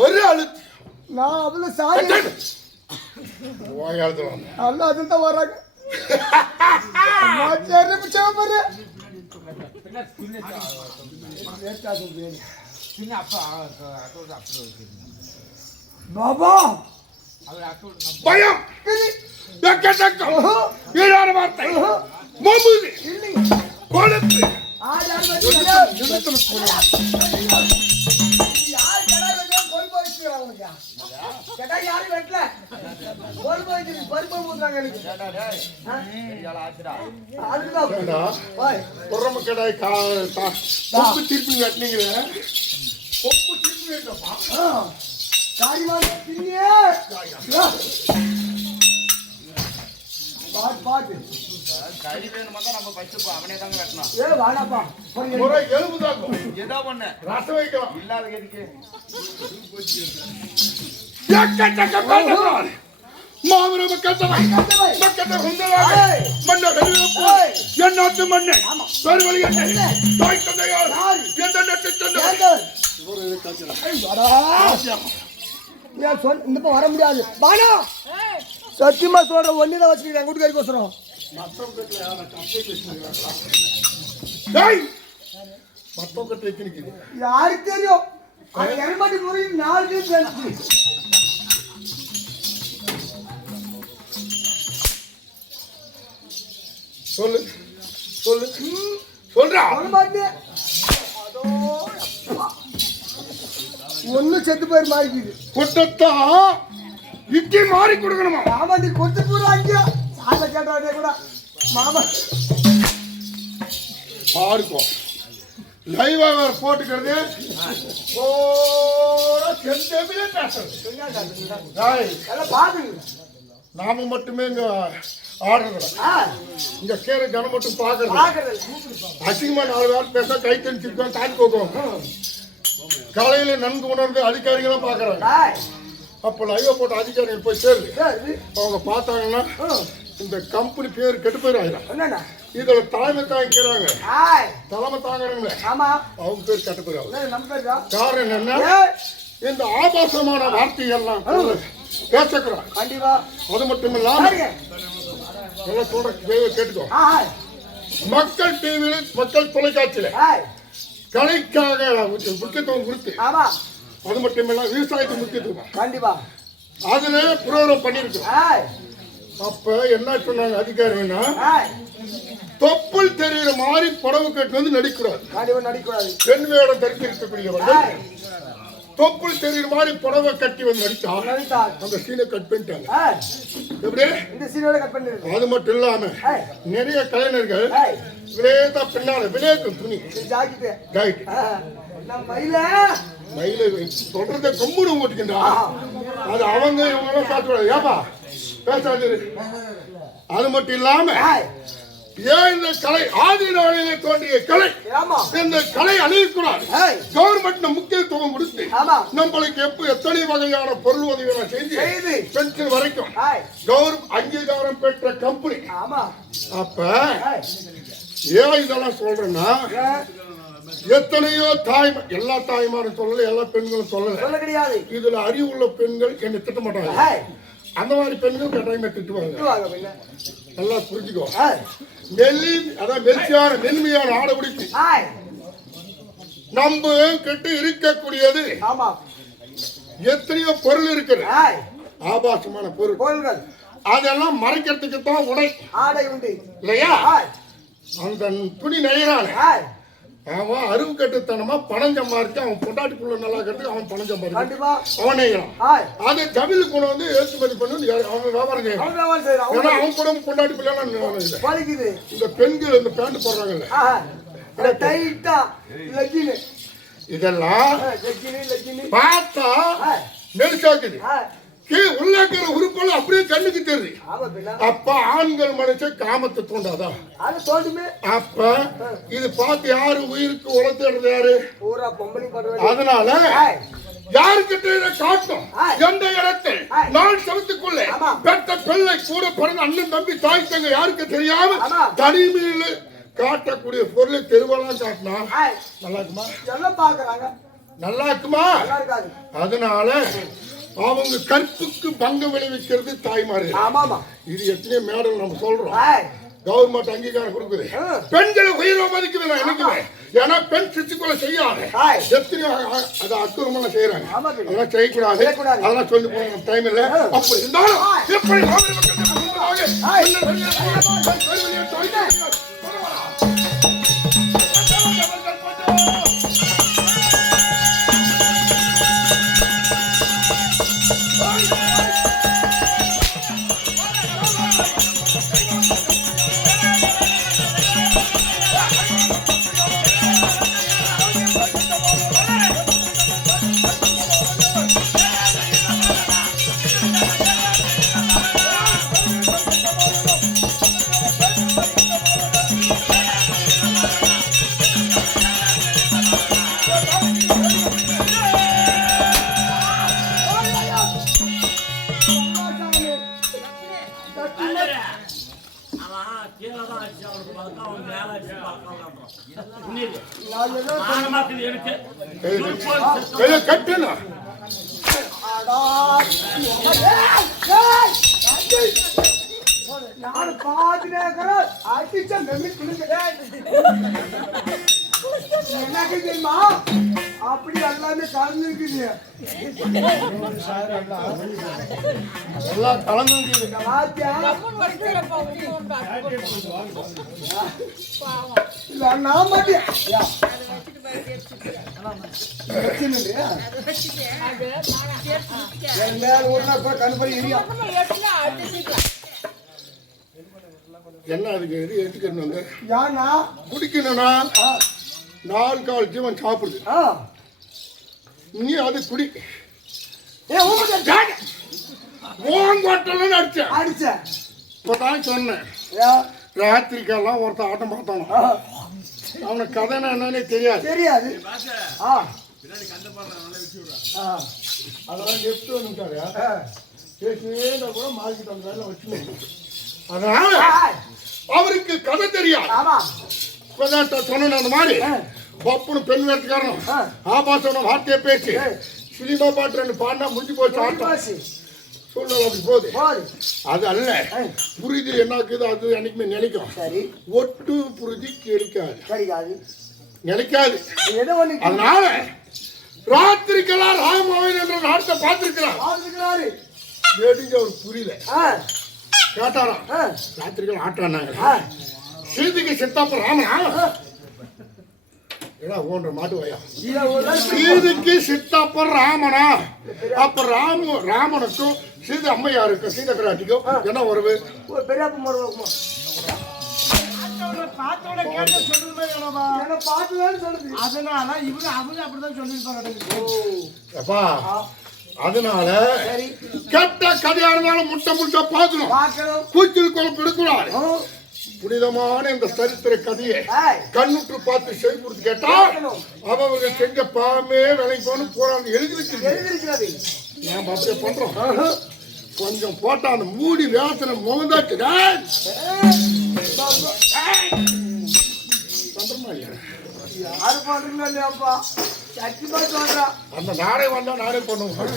ஒரு ஆளு நான் அதுல சாரி அல்ல அதுதான் வராங்க பாபா பயம் வார்த்தை கொழுப்பு கறி வேணுமா தான் நம்ம பச்சுப்போம் அவனே தாங்க வெட்டணும். ஏ வாடாப்பா ஒரு எலும்பு தாங்க ஏதோ ஒண்ணு ரசம் வைக்கலாம் இல்லாத எதுக்கு மாமர மக்கள் எண்ணாட்டு மண்ணை பெருவழி வர முடியாது பானா சத்தியமா சொல்ற ஒன்னுதான் வச்சுக்கிறேன் கூட்டுக்காரி கோசரம் யாருக்கு தெரியும் எருமாட்டி முறை 4 சொல்லு சொல்லு சொல்றா மாட்டேன் ஒண்ணு செத்து போய் மாறிக்குது கொட்டத்தா இக்கி மாறி கொடுக்கணுமா மாமா நீ கொட்டு போறாங்க சாலை கேட்டாடே கூட மாமா பாருக்கும் லைவா வேற போட்டுக்கிறது ஓட செந்தமிழே பாருங்க நாம மட்டுமே இங்க ஆடுறது இங்க கேர ஜனம் மட்டும் பாக்குறது அசிங்கமா 4 பேர் பேச கை தனிச்சிருக்கோம் தாண்டி போகும் காலையில நன்கு உணர்ந்து அதிகாரிகளும் பாக்குறாங்க அப்ப லைவா போட்ட அதிகாரிகள் போய் சேருது அவங்க பார்த்தாங்கன்னா இந்த கம்பெனி பேர் கெட்டு போயிடும் இதுல தலைமை தாங்கிறாங்க தலைமை தாங்குறாங்களே அவங்க பேர் கெட்டு போயிடும் காரணம் என்ன இந்த ஆபாசமான வார்த்தைகள்லாம் பேசக்கிறோம் அது மட்டும் இல்லாம நல்லா சொல்ற கேட்டுக்கோ மக்கள் டிவியில் மக்கள் தொலைக்காட்சியில கலைக்காக முக்கியத்துவம் கொடுத்து அது மட்டும் இல்ல விவசாயத்துக்கு முக்கியத்துவம் கண்டிப்பா அதுல புரோகிராம் பண்ணிருக்கோம் அப்ப என்ன சொன்னாங்க அதிகாரின்னா தொப்புள் தெரியுற மாதிரி புடவை கட்டு வந்து நடிக்கூடாது பெண் வேடம் தரித்து இருக்கக்கூடியவர்கள் தொப்புள் தெரியுற மாதிரி புடவை கட்டி வந்து நடித்தா அந்த சீனை கட் பண்ணிட்டாங்க எப்படி அது மட்டும் இல்லாம நிறைய கலைஞர்கள் விளையாட்டா பின்னால விளையாட்டு துணி மயில தொடர்ந்த கொம்புடு ஓட்டுக்கின்றா அது அவங்க இவங்க சாப்பிட ஏப்பா பேசாது அது மட்டும் இல்லாம ஏன் இந்த கலை ஆதி நாளிலே தோன்றிய கலை இந்த கலை அழியக்கூடாது கவர்மெண்ட் முக்கியத்துவம் கொடுத்து நம்மளுக்கு எத்தனை வகையான பொருள் உதவி செய்து பென்ஷன் வரைக்கும் கவர்மெண்ட் அங்கீகாரம் பெற்ற கம்பெனி அப்ப ஏன் இதெல்லாம் சொல்றேன்னா எத்தனையோ எல்லா தாய்மாரும் சொல்லல, எல்லா பெண்களும் சொல்லல கிடையாது. இதுல அறிவுள்ள பெண்கள் என்னை திட்ட மாட்டாங்க. அந்த மாதிரி பெண்கள் கட்டாயமா திட்டுவாங்க. நல்லா புரிஞ்சுக்கோ. அதான் மெல்சியான மென்மையான ஆடை பிடிச்சி நம்ம கிட்ட இருக்கக்கூடியது எத்தனையோ பொருள் இருக்குது, ஆபாசமான பொருள்கள். அதெல்லாம் மறைக்கிறதுக்கு தான் உடை ஆடை உண்டு இல்லையா? அந்த துணி நெய்யறான் அவன் அறிவு கட்டுத்தனமா பணம் சம்பாதிச்சு அவன் பொண்டாட்டிக்குள்ள நல்லா கட்டு அவன் பணம் சம்பாதிச்சு அவன் நெய்யறான். அது தமிழ் குணம் வந்து ஏற்றுமதி பண்ணி அவன் வியாபாரம் செய்யறான். ஏன்னா அவன் கூட பொண்டாட்டி பிள்ளை இந்த பெண்கள் இந்த பேண்ட் போடுறாங்கல்ல இதெல்லாம் பார்த்தா மெலிசாக்குது. உள்ள இருக்கிற உறுப்புகள் அப்படியே கண்ணுக்கு தெரியுது. அப்ப ஆண்கள் மனச காமத்தை தோண்டாதான். அப்ப இது பார்த்து யாரு உயிருக்கு உழைத்துறது யாரு? அதனால யாருக்கிட்ட காட்டும் எந்த இடத்தில் நாள் சமத்துக்குள்ளே பெற்ற பிள்ளை கூட பிறந்த அண்ணன் தம்பி தாய் தங்க யாருக்கு தெரியாம தனிமையில் காட்டக்கூடிய பொருளை தெருவெல்லாம் காட்டினா நல்லா இருக்குமா? நல்லா இருக்குமா? அதனால அவங்க கற்புக்கு பங்கம் விளைவிக்கிறது தாய்மாரு. இது எத்தனையோ மேடல் நம்ம சொல்றோம். கவர்மெண்ட் அங்கீகாரம் கொடுக்குது. பெண்களை உயிரை மதிக்குது எனக்குமே. ஏன்னா பெண் சிச்சுக்குள்ள செய்யாது எத்தனையோ அதை அக்குறமெல்லாம் செய்யறாங்க. அதெல்லாம் செய்யக்கூடாது. அதெல்லாம் சொல்லி போன டைம் இல்லை. அப்படி இருந்தாலும் எப்படி கட்டணும் நான் பாத்துக்கிறேன். எனக்கு தெரியுமா அப்படி எல்லாமே கலந்துருக்குது. எல்லாம் கலந்து நான் மாட்டேன். என்ன அதுக்கு எது எடுத்துக்கணும் வந்து குடிக்கணும்னா 4 கால் ஜீவன் சாப்பிடுது. நீ அது குடி அடிச்ச இப்பதான் சொன்னேன். ராத்திரிக்கெல்லாம் ஒருத்தன் ஆட்டம் பார்த்தானோ அவனுக்கு கதைனா என்னன்னே தெரியாது. அதெல்லாம் எடுத்து வந்துட்டாரு. பேசினே கூட மார்க்கெட் அந்த வேலை வச்சு அதனால அவருக்கு கதை தெரியாது. சொன்ன அந்த மாதிரி பப்புனு பெண் வேட்டுக்காரனும் ஆபாசம் வார்த்தையை பேசி சினிமா பாட்டு 2 பாடினா முடிஞ்சு போச்சு ஆட்டம். சூழ்நிலை அப்படி போகுது. அது அல்ல புரிதி என்ன இருக்குது அது என்னைக்குமே நினைக்கும். ஒட்டு புரிதி கிடைக்காது நினைக்காது. அதனால ராத்திரிக்கெல்லாம் ராமோகன் என்ற நாட்டை பார்த்திருக்கிறார். ஒரு புரியல கேட்டாராம். ராத்திரிக்கெல்லாம் ஆட்டானாங்க. சீதைக்கு செத்தாப்ப ராமனா ஓன்ற மாட்டு வயா சீதைக்கு சித்தாப்ப ராமனா? அப்ப ராமனுக்கும் சீதை அம்மையாருக்கும் சீதை பிராட்டிக்கும் என்ன உறவு? பெரியப்ப மருமகமா அதனால கெட்ட கதையா இருந்தாலும் முட்டை பார்க்கணும். கூச்சல் குழப்பம் எடுக்கூடாது. புனிதமான இந்த சரித்திர கதையை கண்ணுற்று பார்த்து செய்து கொடுத்து கேட்டா அவங்க செஞ்ச பாமே விலைக்கு போகணும் போறாங்க எழுதிருக்கிறது. நாம அப்படியே பண்றோம். கொஞ்சம் போட்டா அந்த மூடி வேசனை முகந்தாச்சு பண்றோமா இல்லையா? யாரு பண்றீங்களா இல்லையாப்பா சத்தியமா சொல்றான் அந்த நாடே வந்தா நாடே பண்ணுவோம்.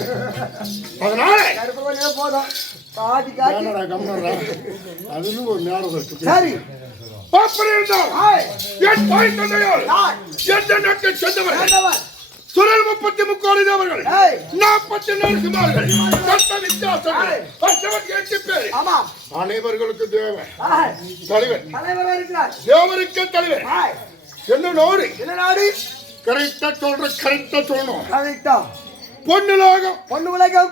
அதனால கருப்பவனே போதும் காட்டி காட்டி என்னடா கம்மனடா அதுன்னு ஒரு நேரம் இருக்கு. சரி அப்படி இருந்தால் என் தாய் தந்தையார் எந்த நாட்டை சேர்ந்தவர் வேண்டவன் சுரல் 33 கோடி தேவர்கள் ஏய் 40 நரசிம்மார்கள் சட்ட வித்தியாசங்கள் பச்சவன் 8 பேர் ஆமா அனைவர்களுக்கு தேவன் ஆய் தலைவன் தலைவரா இருக்கிறார் தேவருக்கு தலைவர் ஆய் என்ன நாடு என்ன நாடு கரெக்டா சொல்லணும். கரெக்டா பொன்னுலகம் பொண்ணு உலகம்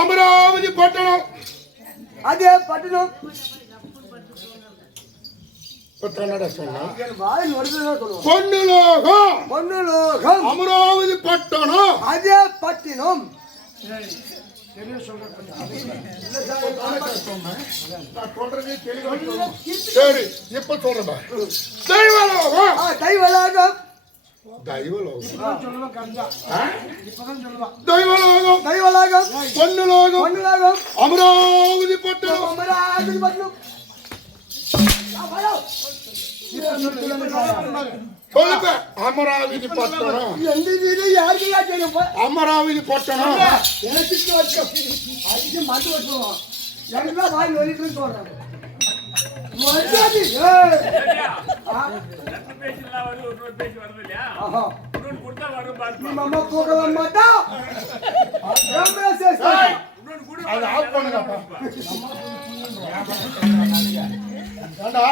அமராவதி பட்டணம் அதே பட்டணம் கன்னட சொன்னா வாயில் வருதுதான் சொல்லுவோம் பொன்னுலகம் பொண்ணு லோகம் அமராவதி பட்டணம் அதே பட்டினம் சரி இப்ப சொல்றேன் தெய்வலோகம் தைவலாகம் தெய்வலோகம் தைவலாகம் பொன்னுலோகம் பொண்ணுலகம் அமராவதி பட்டணம் அமராவதி பட்டினம் சொல்லுங்க அமராவதி பட்டணம் எந்த வீடு யாருக்கையா தெரியும் அமராவதி பட்டணம் எனக்கு வச்சோம் அதுக்கு மட்டு வச்சுருவோம் எனக்கு தான் வாய் வலிக்குன்னு சொல்றாங்க மரியாதை நம்ம போக மாட்டா அதை ஆஃப் பண்ணுங்கப்பா. ஏண்டா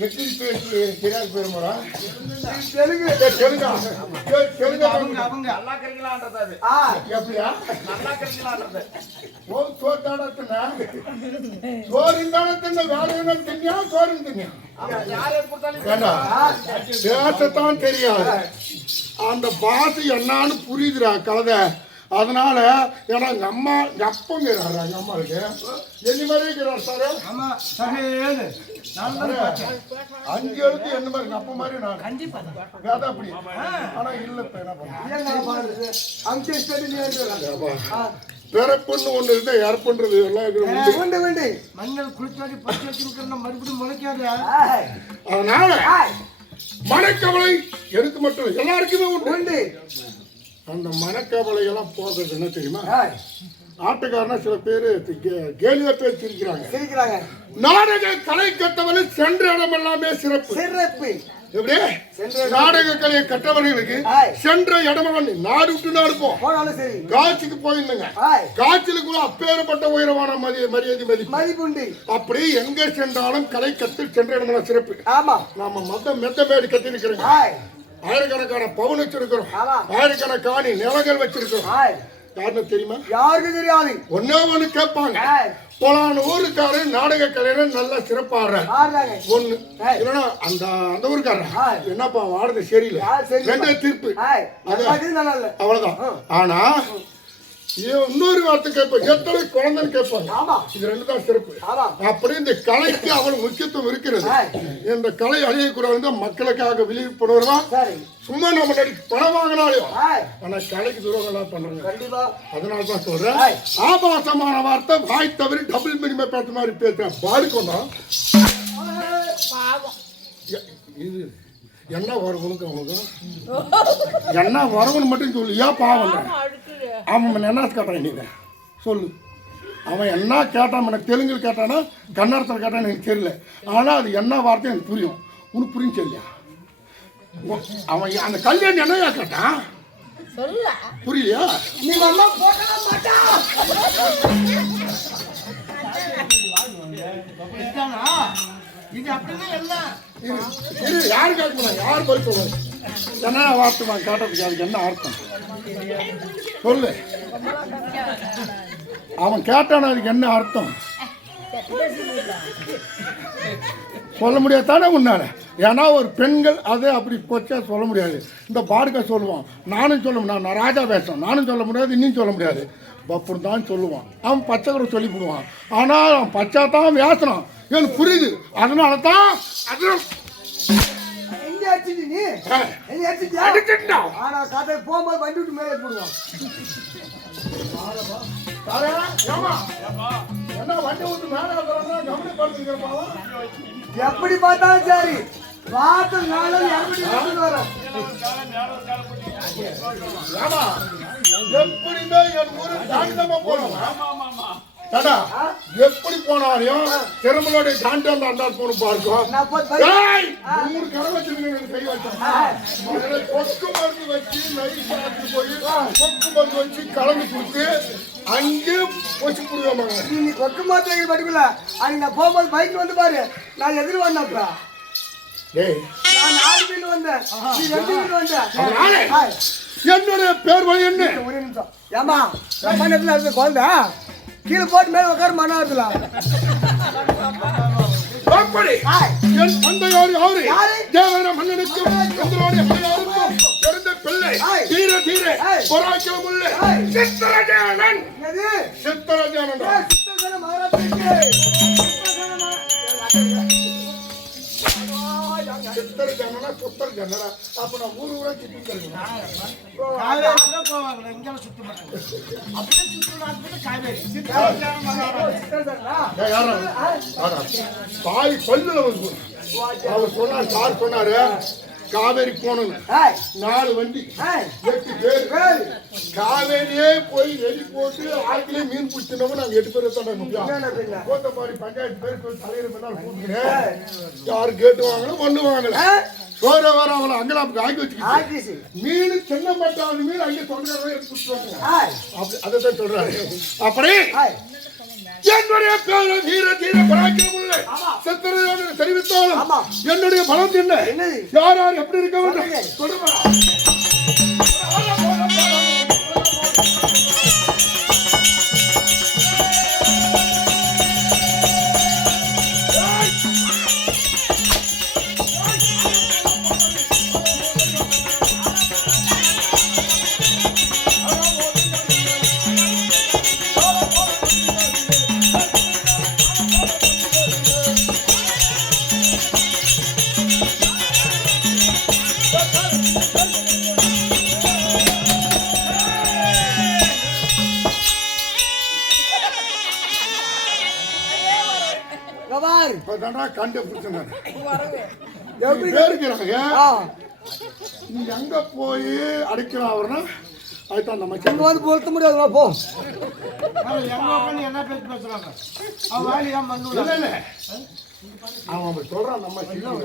வெற்றி பேசி தெரியாது போயிருமாடா தெலுங்கு தெலுங்கா தெலுங்கா நல்லா கறிக்கலான்றது அது. எப்படியா நல்லா கறிக்கலான்றது. ஓ சோத்தாடா தின்னா சோறு இருந்தாலும் தின்ன வேற என்ன தின்னியா சோறு தின்னியா யாரே கொடுத்தாலும் ஏண்டா பேசத்தான் தெரியாது அந்த பாசை என்னான்னு புரியுதுடா கலதை. அதனால ஏன்னா எங்க அம்மா எங்க அப்பங்கிறாரு எங்க அம்மாவுக்கு என்ன மாதிரி இருக்கிறார் சார் ஆமா சரி அஞ்சு எழுத்து என்ன மாதிரி எங்க அப்பா மாதிரி நான் வேதா அப்படி ஆனா இல்ல இப்ப என்ன பண்ண பிறப்புன்னு ஒண்ணு இருந்தா இறப்புன்றது எல்லாம் உண்டு மண்ணல் குளிச்சாடி பச்சை வச்சிருக்கிற மறுபடியும் முளைக்காது. அதனால மனக்கவலை எனக்கு மட்டும் எல்லாருக்குமே உண்டு. அந்த மனக்கவலை எல்லாம் போகிறது என்ன தெரியுமா ஆட்டுக்காரனா சில பேரு கேலியா பேசிருக்கிறாங்க நாடக கலை கட்டவரை சென்ற இடம் எல்லாமே சிறப்பு எப்படி நாடக கலையை கட்டவர்களுக்கு சென்ற இடமெல்லாம் நாடு விட்டு நாடு போ காட்சிக்கு போயிருந்தங்க காட்சியிலுக்குள்ள அப்பேற்பட்ட உயரமான மரியாதை மதிப்பு அப்படி எங்க சென்றாலும் கலை கத்து சென்ற இடமெல்லாம் சிறப்பு. நாம மெத்த மேடு கட்டி இருக்கிறோங்க ஆயிரக்கணக்கான பவுன் வச்சிருக்கிறோம் ஆயிரக்கணக்கான நிலங்கள் வச்சிருக்கிறோம் யாருன்னு தெரியுமா யாருக்கு தெரியாது ஒன்னே ஒண்ணு கேட்பாங்க போலான ஊருக்காரு நாடக கலையில நல்லா சிறப்பாடுற ஒண்ணு இல்லைன்னா அந்த அந்த ஊருக்காரன் என்னப்பா வாடுறது சரியில்லை ரெண்டே தீர்ப்பு அவ்வளவுதான். ஆனா இன்னொரு வார்த்தை கேட்பேன் எத்தனை குழந்தைன்னு கேட்பாங்க இது ரெண்டு தான் சிறப்பு. அப்படி இந்த கலைக்கு அவ்வளவு முக்கியத்துவம் இருக்கிறது. இந்த கலை அழியக்கூடாது மக்களுக்காக விழிப்புணர்வா சும்மா நம்ம பணம் வாங்கினாலும் ஆனா கலைக்கு துரோகம் பண்றாங்க. அதனாலதான் சொல்றேன் ஆபாசமான வார்த்தை வாய் தவறி டபுள் மினிமம் பேச மாதிரி பேசுறேன் பாடிக்கொண்டா இது என்ன வரவனுக்கு அவனுக்கு என்ன வரவனு மட்டும் சொல்லு ஏன் பாவம் அவன் என்ன கேட்டான் நீங்க சொல்லு அவன் என்ன கேட்டான் எனக்கு தெலுங்கில் கேட்டானா கன்னடத்தில் கேட்டான்னு எனக்கு தெரியல ஆனால் அது என்ன வார்த்தை எனக்கு புரியும் உனக்கு புரிஞ்சு இல்லையா அவன் அந்த கல்யாணம் என்னையா கேட்டான் புரியலையா நீ அம்மா போகலாம் மாட்டா இது அப்படின்னா எல்லாம் இது யாரு கேட்கணும் யார் போய் சொல்லுவாங்க என்ன வார்த்தை நான் கேட்டதுக்கு அதுக்கு என்ன அர்த்தம் சொல்லு அவன் கேட்டான அதுக்கு என்ன அர்த்தம் சொல்ல முடியாது தானே உன்னால ஏன்னா ஒரு பெண்கள் அது அப்படி போச்சா சொல்ல முடியாது. இந்த பாடுக்க சொல்லுவான் நானும் சொல்ல முடியாது நான் ராஜா வேஷம் நானும் சொல்ல முடியாது இன்னும் சொல்ல முடியாது பப்புன்னு தான் சொல்லுவான் அவன் பச்சை கூட சொல்லி போடுவான் ஆனால் அவன் பச்சை தான் வேசனம் எனக்கு புரியுது அதனால தான் அது போகும்போது வண்டி விட்டு மேலே போடுவான் என்ன வண்டி விட்டு மேலே எப்படி எப்படி பார்த்தாலும் சரி பார்த்த நாளும் எப்படி வரேன் ஆமா எப்படிமே என் ஊரு தாண்டமா போனோம் தாடா எப்படி போனாலும் திருமலோட தாண்டாந்த அண்டால் போன பார்க்கும் நான் போய் ஏய் 3 கடை வச்சிருக்கேன் கை வச்சேன் கொக்கு மருந்து வச்சு நைட் சாப்பிட்டு போய் கொக்கு மருந்து வச்சு கலந்து கொடுத்து அங்கே வச்சு புடுவாங்க நீ கொக்கு மாத்திரை பட்டுக்கல அன்னைக்கு நான் போகும்போது பைக் வந்து பாரு நான் எதிர் வந்தப்பா டேய் நான் 4 வீல் வந்தேன் நீ 2 வீல் வந்த நானே என்னுடைய பேர் வழி என்ன ஒரே நிமிஷம் ஏமா நம்ம நேரத்துல இருக்க குழந்தை கீழே போட்டு மேல உட்கார மனாவதுல அப்படி என் தந்தையார் யாரு தேவன மன்னனுக்கும் எங்களுடைய பிள்ளையாருக்கும் பிறந்த பிள்ளை தீர தீர பராக்கிரமுள்ள சித்தராஜானன் எது சித்தராஜானன் சித்தராஜான மகாராஜா சித்தராஜானனா புத்தராஜானனா அப்ப நான் ஊரா சுத்திட்டு இருக்கேன் காவேரியில போவாங்க எங்கெல்லாம் சுத்த மாட்டாங்க அப்படியே சுற்றுலாக்கு காவேரி தாய் பல்லுல வந்து அவர் சொன்னார் சார் சொன்னாரு காவேரி போனோன்னு 4 வண்டி 8 பேர் காவேரியே போய் வெளி போட்டு ஆக்கிலே மீன் பிடிச்சினவங்க நாங்க 8 பேர் தான் கோத்தமாரி பஞ்சாயத்து பேர் சொல்லி தலைவர் பண்ணால் கூப்பிடுறேன் யாரு கேட்டு வாங்கணும் ஒண்ணு வாங்கல சோற வர அவங்கள அங்கெல்லாம் ஆக்கி வச்சுக்கிச்சு மீன் சின்ன மட்டாவது மீன் அங்கே தொண்டை எடுத்து கொடுத்துருவாங்க அதான் சொல்றாரு அப்படி என்னுடைய பேர தீர தீர பராக்கிரமுள்ள சித்தராஜானனை தெரிவித்தாலும் என்னுடைய பலம் என்ன யார் யார் எப்படி இருக்க வேண்டும் சொல்லுங்க கண்டு எப்படி இருக்கிறாங்க நீ எங்க போய் அடிக்கலாம் அவர்னா அதுதான் நம்ம எங்க வந்து பொருத்த முடியாது போ என்ன பேசி பேசுறாங்க அவன் வாலியா மண்ணு அவன் சொல்றான் நம்ம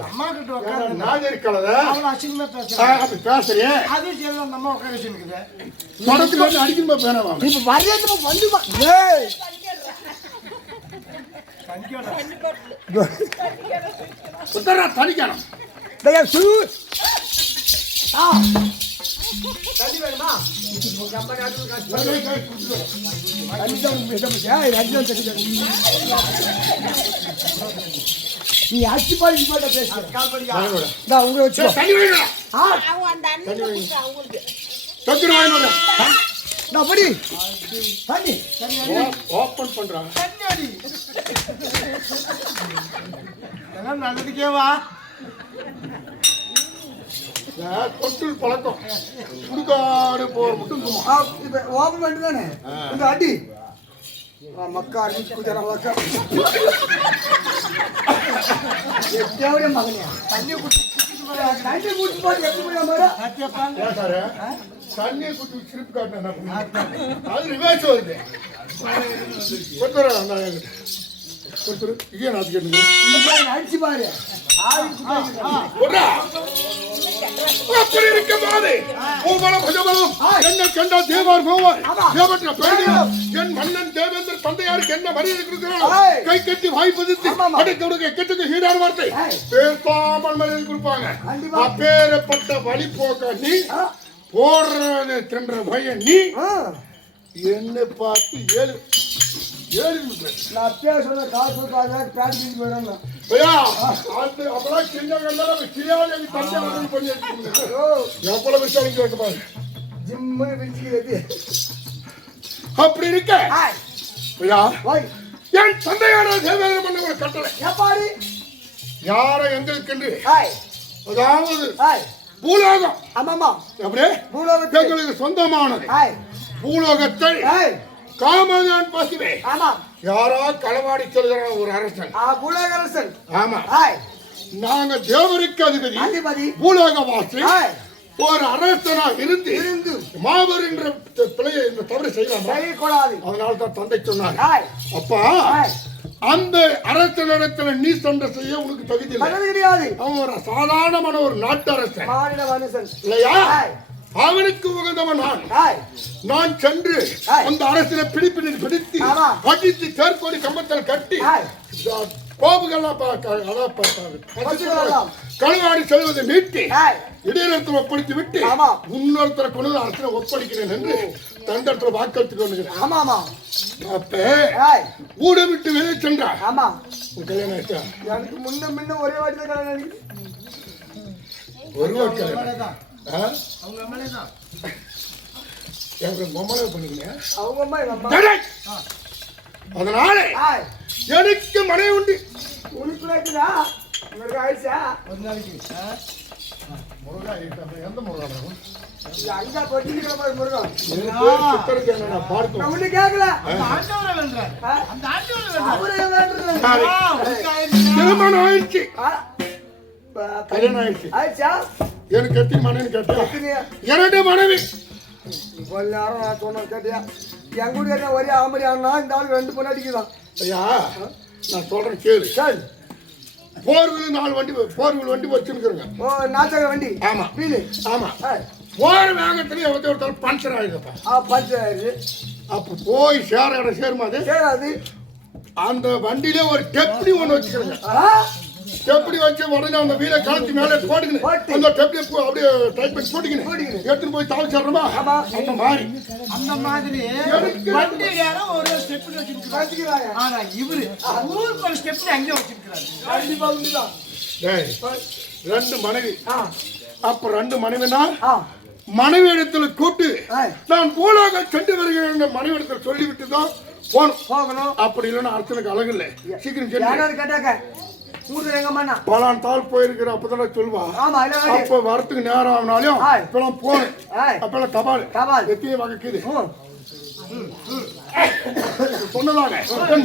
அம்மா கிட்ட உட்காந்து நாகரி கலதை அவன் அசிங்கமா பேசுறான் அப்படி பேசுறேன் அது சரி நம்ம உட்கார வச்சுருக்குது தொடத்துல வந்து அடிக்கணுமா பேனவா இப்ப வரையத்துல வந்துமா உத்தரா தனிக்கணும் தயா சு தண்ணி வேணுமா நீ அச்சு பாடி பாட்ட பேசுறேன் உங்களை வச்சு தண்ணி வேணும் நான் படி தண்ணி ஓப்பன் பண்றாங்க நல்லதுக்கேவா தொட்டில் பழக்கம் சுடுகாடு போற மட்டும் இப்ப ஓபன் பண்ணி தானே இந்த அடி மக்கா அடிச்சு குஜரா மக்கா எவ்வளோ மகனியா தண்ணி குடிச்சு போட்டு எப்படி முடியாம சார் தண்ணியை குட்டி சிரிப்பு காட்டினா அது ரிவர்ஸ் வருது ஒருத்தர் ஏன் அது கேட்டுங்க அடிச்சு பாரு அப்படி இருக்க போது பூபலம் புஜபலம் என்ன கண்டா தேவார் போவார் தேவற்ற பேடியும் என் மன்னன் தேவேந்திர தந்தையாருக்கு என்ன மரியாதை கொடுக்கிறானோ கை கட்டி வாய் பதித்து அடுத்தவருக்கு கெட்டுக்கு ஈடான வார்த்தை பேசாமல் மரியாதை கொடுப்பாங்க அப்பேறப்பட்ட வழி போக்க நீ போடுறது தின்ற பையன் நீ என்ன பார்த்து ஏழு நான் பேசுறத காசு பேட்டி போயிடணும் அப்பெல்லாம் சின்ன கிரியாலி தந்தை பண்ணி எவ்வளவு விசாரிக்க வைக்க ஜிம்மு விரிச்சுக்கிறது அப்படி இருக்க என் தந்தையான தேவேந்திர பண்ண ஒரு கட்டளை எப்பாடி யார எங்களுக்கு அதாவது பூலோகம் ஆமாமா அப்படியே எங்களுக்கு சொந்தமானது பூலோகத்தை காமதான் பசுவே யாரோ களவாடி செல்கிறான் ஒரு அரசன் பூலோக அரசன் ஆமா நாங்க தேவருக்கு அதிபதி பூலோக வாசி ஒரு அரசனா இருந்து மாபெரும் என்ற பிழையை இந்த தவறு செய்யக்கூடாது. அதனால தான் தந்தை சொன்னார், அப்பா அந்த அரசனிடத்துல நீ சண்டை செய்ய உனக்கு தகுதி கிடையாது. அவன் ஒரு சாதாரணமான ஒரு நாட்டு அரசன் இல்லையா? அவனுக்கு உகந்தவன் நான் சென்று அந்த அரசினை பிடித்து அடித்து தேர்கோடி கம்பத்தில் கட்டி களவாடி செல்வதை மீட்டி இடையிலத்தில் ஒப்படைத்து விட்டு முன்னொருத்தரை கொண்டு அரசனை ஒப்படைக்கிறேன் என்று தண்டத்தில் வாக்களித்துக் கொண்டிருக்கிறேன். அப்ப ஊட விட்டு வெளியே சென்றார். கல்யாணம் ஆயிட்டா? எனக்கு முன்ன ஒரே வாட்டி தான் கல்யாணம். ஒரு வாட்டி பொம்மளை பண்ணிக்கிறேன். அதனால எனக்கு மனைவி உண்டு. உனக்கு ஆயிடுச்சா? முருகா எந்த முருகா? அங்க பொட்டிக்கிற மாதிரி முருகன். பார்த்து கேட்கல. திருமணம் ஆயிடுச்சு, கல்யாணம் ஆயிடுச்சு. எனக்கு எத்தனை மனைவி கேட்டேன்? 2 மனைவி. நேரம் நான் சொன்ன கேட்டியா? என் கூட கேட்டா ஒரே ஆம்படி ஆனா இந்த ஆளுக்கு 2 பொண்ணு அடிக்குதான். ஐயா நான் சொல்றேன் கேளு. சரி, 4 வண்டி வச்சிருக்கிறேங்க. நாச்சக வண்டி. ஆமா வீலு. ஆமா. போற வேகத்திலேயே ஒருத்தர் பஞ்சர் ஆயிடுப்பா. பஞ்சர் ஆயிடுது. அப்ப போய் சேருமா? அது சேராது. அந்த வண்டியில ஒரு டெப்டி ஒண்ணு வச்சுக்கிறேங்க. டெப்டி வச்சு உடனே அந்த வீலை கலத்தி மேலே போட்டுக்கணும். அந்த டெப்டி அப்படியே டைப் பண்ணி போட்டுக்கணும். எடுத்துட்டு போய் தவறு சொல்றோமா? அந்த மாதிரி வண்டியில ஒரு ஸ்டெப்னி வச்சிருக்காங்க. ஆனா இவரு ஊருக்கு ஒரு ஸ்டெப்னி அங்கே வச்சிருக்காரு. கண்டிப்பா உண்டுதான். 2 மனைவி. அப்ப 2 மனைவினா மனைவி இடத்துல கூட்டு நான் பூலோக சென்று வருகிறேன் மனைவி இடத்துல சொல்லிவிட்டு தான் போகணும். அப்படி இல்லைன்னா அர்ச்சனைக்கு அழகு இல்லை. சீக்கிரம் கேட்டாக்க பலான் தாள் போயிருக்கிற அப்பதான் சொல்லுவா. அப்ப வரத்துக்கு நேரம் ஆனாலும் இப்பெல்லாம் போகணும். அப்பெல்லாம் தபால் எத்தனை வகைக்குது சொன்னதாக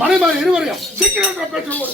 மனைவி இருவரையும் சீக்கிரம் பேசுவோம்.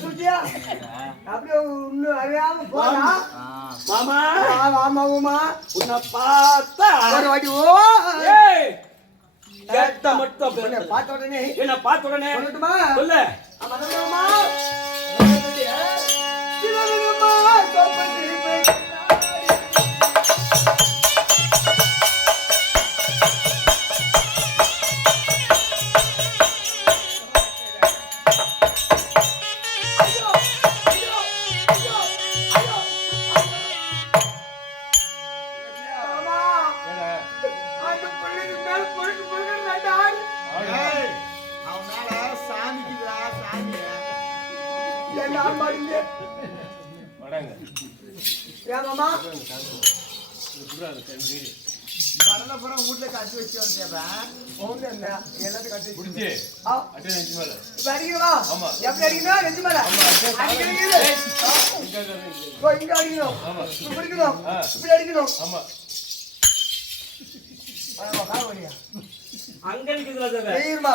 சுட்டியா அப்படியே இன்னும் அறியாம போனா மாமா ஆமாவுமா உன்னை பார்த்தா ஒரு வாட்டி ஓ ஏய் கேட்ட மட்டும் உன்னை பார்த்த உடனே என்ன பார்த்த உடனே சொல்லட்டுமா சொல்லு ஆமா சொல்லுமா சிவலிங்கம்மா கோபத்தி போய் அவன் மேல சாமிக்குதுடா சாமி எல்லாம் பாருங்க ஏமாமா கடலை பூரா வீட்டுல கட்டி வச்சு வந்தேன் ஒண்ணு என்ன எல்லாத்தையும் கட்டி குடிச்சு ஆ அட்டை நெஞ்சு மேல இப்ப அடிக்கணுமா ஆமா. எப்படி அடிக்கணும் நெஞ்சு மேல அடிக்கணும் இங்க அடிக்கணும் ஆமா இப்படி அடிக்கணும் ஆ. இப்படி அடிக்கணும் ஆமா காவலியா அங்க நிக்குதுல தேவ தெரியுமா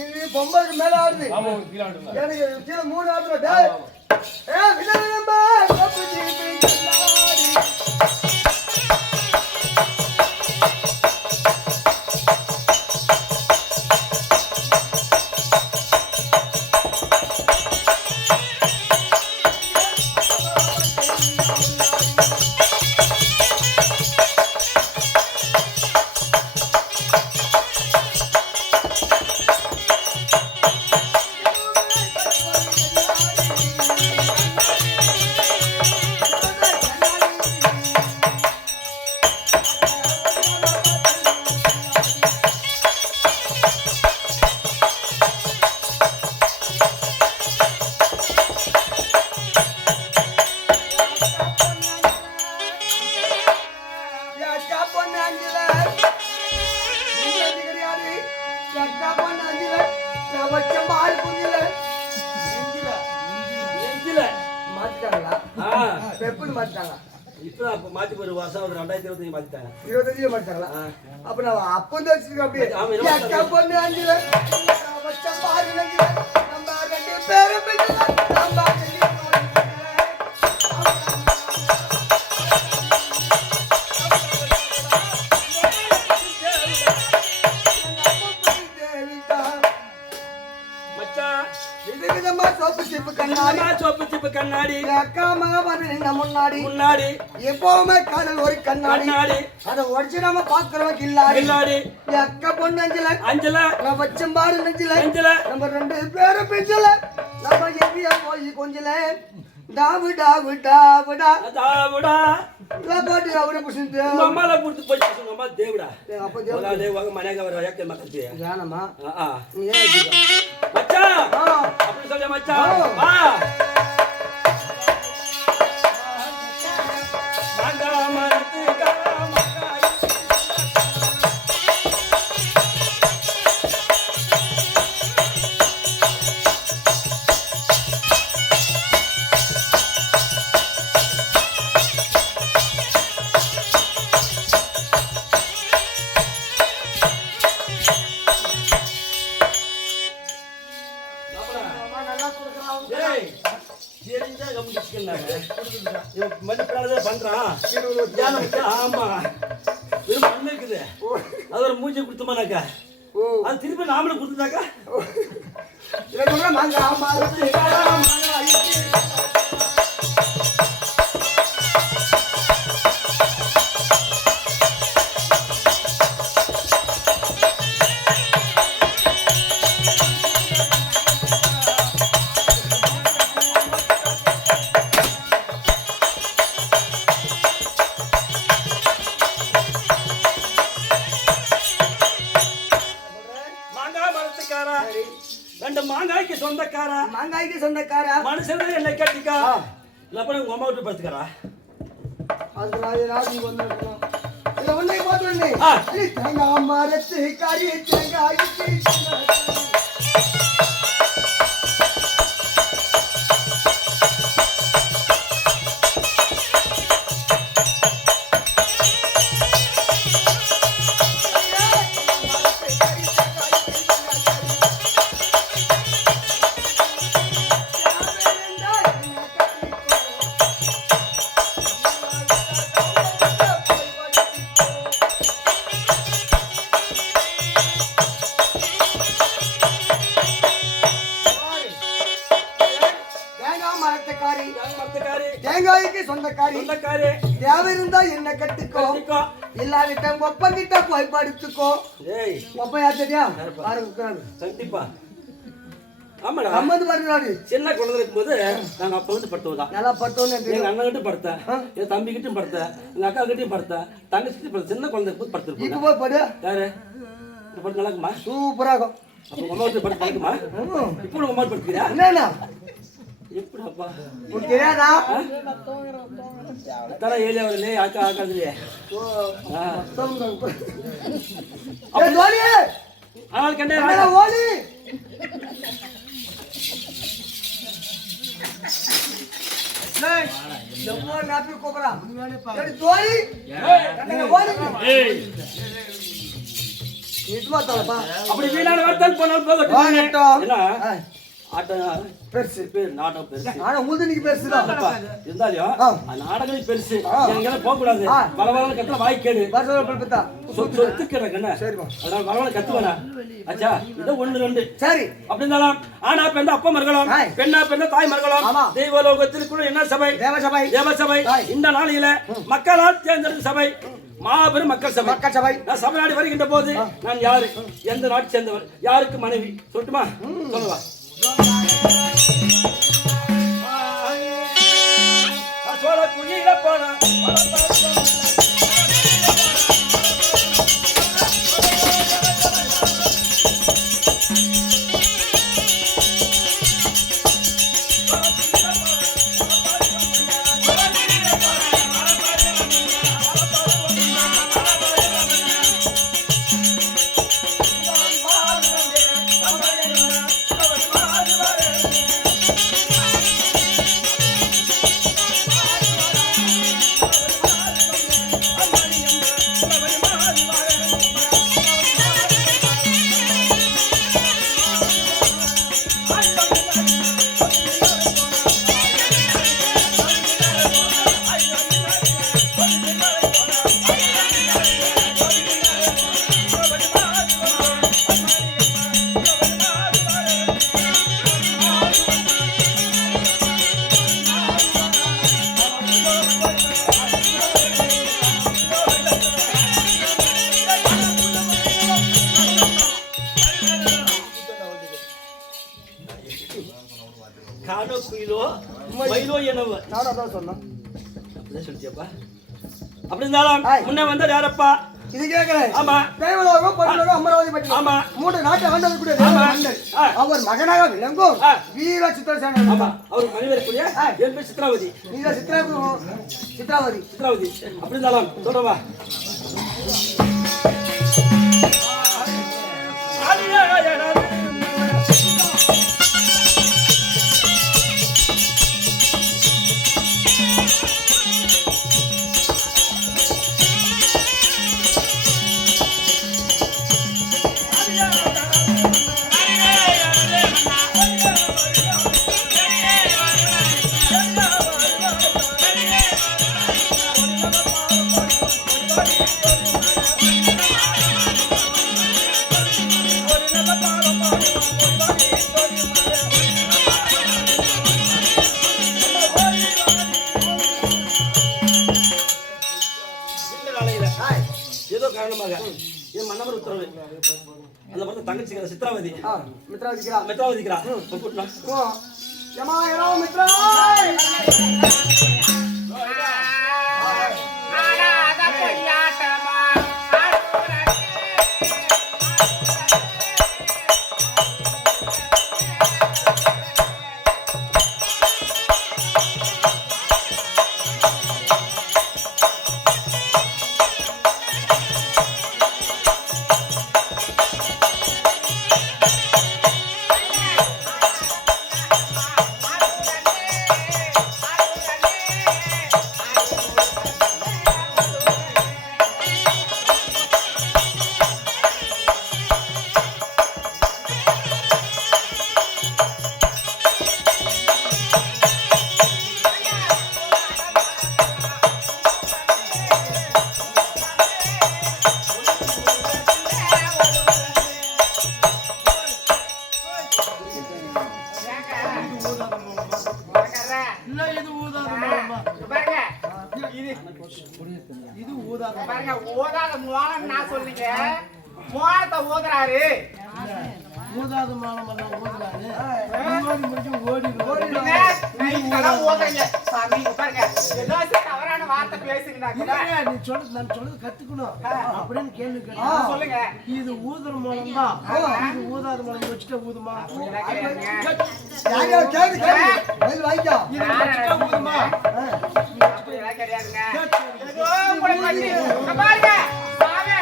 இது பொம்பளைக்கு மேல ஆடுது ஆமா கீழ ஆடுங்க எனக்கு கீழே 3 ஆடுற டேய் வில்லனம்மா கோபத்தி போய் கண்ணாடி இப்பதான் அப்ப மாத்தி ஒரு வருஷம் 2025 மாத்திட்டாங்க 25 மாட்டாங்களா அப்ப நான் அப்ப வந்து வச்சிருக்கேன் அப்படியே ஆமா, அக்கா பொண்ணு அஞ்சுல வச்ச பாரு நெஞ்சில நம்ம ரெண்டு பேரும் பிடிச்சல நம்ம மச்சான் விதவிதமா சோப்பு சிப்பு கண்ணாடி அம்மா சோப்பு சிப்பு கண்ணாடி அக்கா மக வந்து முன்னாடி முன்னாடி எப்பவுமே காதல் ஒரு கண்ணாடி கண்ணாடி அதை உடச்சு நம்ம பாக்குறோம் கில்லாடி பின்னாடி என் அக்கா பொண்ணு அஞ்சுல அஞ்சல நான் வச்சம் பாரு நெஞ்சில அஞ்சல நம்ம ரெண்டு பேரும் பிச்சல நம்ம எங்கேயா போய் கொஞ்சல டாவு டாவு டாவுடா தாவுடா போட்டு அவரை புடிச்சிட்டு உங்க அம்மால புடிச்சு போய் உங்க அம்மா தேவடா அப்ப ஒரு டே வாங்க மனைக வர யாக்க மக்களே ஜானமா ஆ நீ ஏன் வச்சுக்க? மச்சான் ஆ, அப்படி சொல்ல மச்சான் ஆ. வா மாங்கா மரத்து காமக்காய் அம்மா நல்லா கொடுக்கலாம் டேய் சரிஞ்சா கம்மிச்சுக்கலாங்க இவன் மதிப்பிடாத பண்றான் ஏன் மச்சான்? ஆமா வெறும் மண்ணு இருக்குது அது ஒரு மூஞ்சி கொடுத்தோமானாக்கா ஓ அது திருப்பி நாமளும் கொடுத்துட்டாக்கா இதை சொல்ற மாங்க ஆமா மாங்காய் மரத்துக்காரா ரெண்டு மாங்காய்க்கு சொந்தக்காரா மாங்காய்க்கு சொந்தக்காரா மனுஷன் என்னை கட்டிக்கா இல்லப்ப உங்க அம்மா விட்டு படுத்துக்காரா அதுக்கு நான் ஏதாவது ஒண்ணு இருக்கணும் இதை ஒண்ணே போட்டு ஆ. தேங்காய் மரத்து கறி தேங்காய்க்கு சொந்தக்காரே தேவை இருந்தா என்ன கட்டிக்கோ கட்டிக்கோ. இல்லாவிட்ட ஒப்பங்கிட்ட போய் படுத்துக்கோ. ஏய் ஒப்ப யார் தெரியா? பாருங்க உட்காரு. கண்டிப்பா ஆமாடா அம்மது வருகிறாரு. சின்ன குழந்தை இருக்கும்போது நாங்க அப்ப வந்து படுத்துவதான் நல்லா பட்டோன்னு எங்க அண்ணன் கிட்ட படுத்தேன் என் தம்பி கிட்டும் படுத்தேன் எங்க அக்கா கிட்டையும் படுத்தேன் தங்கச்சி கிட்ட படுத்த சின்ன குழந்தை போது இப்ப படுத்துருப்போம் போய் படு. யாரு இந்த படுத்து நல்லா இருக்குமா சூப்பராகும். அப்ப உங்க அம்மா கிட்ட படுத்து படுக்குமா இப்போ உங்க அம்மா படுத்துக்கிறியா என்னண்ணா எப்படிப்பா உனக்கு தெரியாதா? தர ஏரியா வரலையே ஆக்கா ஆக்காதுலையே ஏய், தோனி, ஆனால் கண்டே என்னடா ஓடி? டேய், எவ்வளோ நாப்பி கூப்பிடுறான். ஏய், தோனி, என்னடா ஓடி? நிஜமா தலப்பா. அப்படி வீணான வார்த்தை போனால் போகட்டும் வாங்கட்டும். என்ன ஆ, ஆட்டம் பெருசு. பேர் நாடகம் பெருசு ஆனா உங்களுது இன்னைக்கு பெருசுதான். இருந்தாலும் ஆ. நாடகம் பெருசு எங்கெல்லாம் போக கூடாது ஆ. பரவாயில்ல கத்துல வாய்க்கேடு வருஷம் பல்பத்தா. சொத்து கிடக்குன்னு சரிப்பா. அதனால பரவாயில்ல கத்துவேனா ஆச்சா இதோ ஒண்ணு ரெண்டு சரி அப்படி இருந்தாலும் ஆனா பெண்ணா அப்பா மருகலாம் ஆய். பெண்ணா பெண்ணா தாய் மருகலாம் ஆமா. தெய்வலோகத்திற்குள்ள என்ன சபை தேவசபை தேவசபை ஆய். இந்த நாளில மக்களால் தேர்ந்தெடுத்த சபை மாபெரும் மக்கள் சபை மக்கள் சபை. நான் சபை நாடி வருகின்ற போது நான் யாரு எந்த நாட்டு சேர்ந்தவர் யாருக்கு மனைவி சொல்லட்டுமா சொல்லுவா சோழ குழியில போன காணோ குயிலோ மயிலோ என்னவோ நானும் அதான் சொன்னேன். அப்படிதான் சொல்லிட்டியாப்பா அப்படி இருந்தாலும் ஆய். முன்ன வந்தார் யாரப்பா இது கேட்கிறேன். ஆமா தேவலோகம், பரலோகம், அமராவதி பட்டி. ஆமா. 3 நாட்டை ஆண்டவருக்குரிய ஆமா. மன்னர். ஆ. அவர் மகனாக விளங்கும் ஆ. வீர சித்திரசேனன். ஆமா அவர் மனைவருக்குரிய ஆய். என் பேர் சித்ராவதி வீர சித்ராவதி. சித்ராவதி அப்படி இருந்தாலும் சொல்றவா ஏதோ காரணமாக என் மன்னவர் உத்தரவு அந்த பக்கம் தங்கச்சிக்கிற சித்ராவதி மித்ராவதிக்கிறா. மெத்ராவதிக்கிறா ஓ. ஏம்மா, ஏடா மித்ரா. ஓதாத மோளம் நான் சொல்லுங்க மோளத்தை ஓதுறாரு ஊதாது மாலம் எல்லாம் ஊதுறாரு ஓடி முடிச்சு ஓடிடுவோம் நைட்டெல்லாம் ஓதுறீங்க சாமி உட்காருங்க ஏதோ தவறான வார்த்தை பேசுங்கடா நீ சொல்றது நான் சொல்றது கத்துக்கணும் அப்படின்னு கேள்வி கேட்டா சொல்லுங்க இது ஊதுற மூலம் தான் இது ஊதாத மூலம் வச்சுட்டா ஊதுமா யாரையா கேளு கேளு கையில் வாங்கிக்கோ இது வச்சுட்டா ஊதுமா கிடையாதுங்க ஏதோ உங்களை பண்ணி இங்க பாருங்க சாமி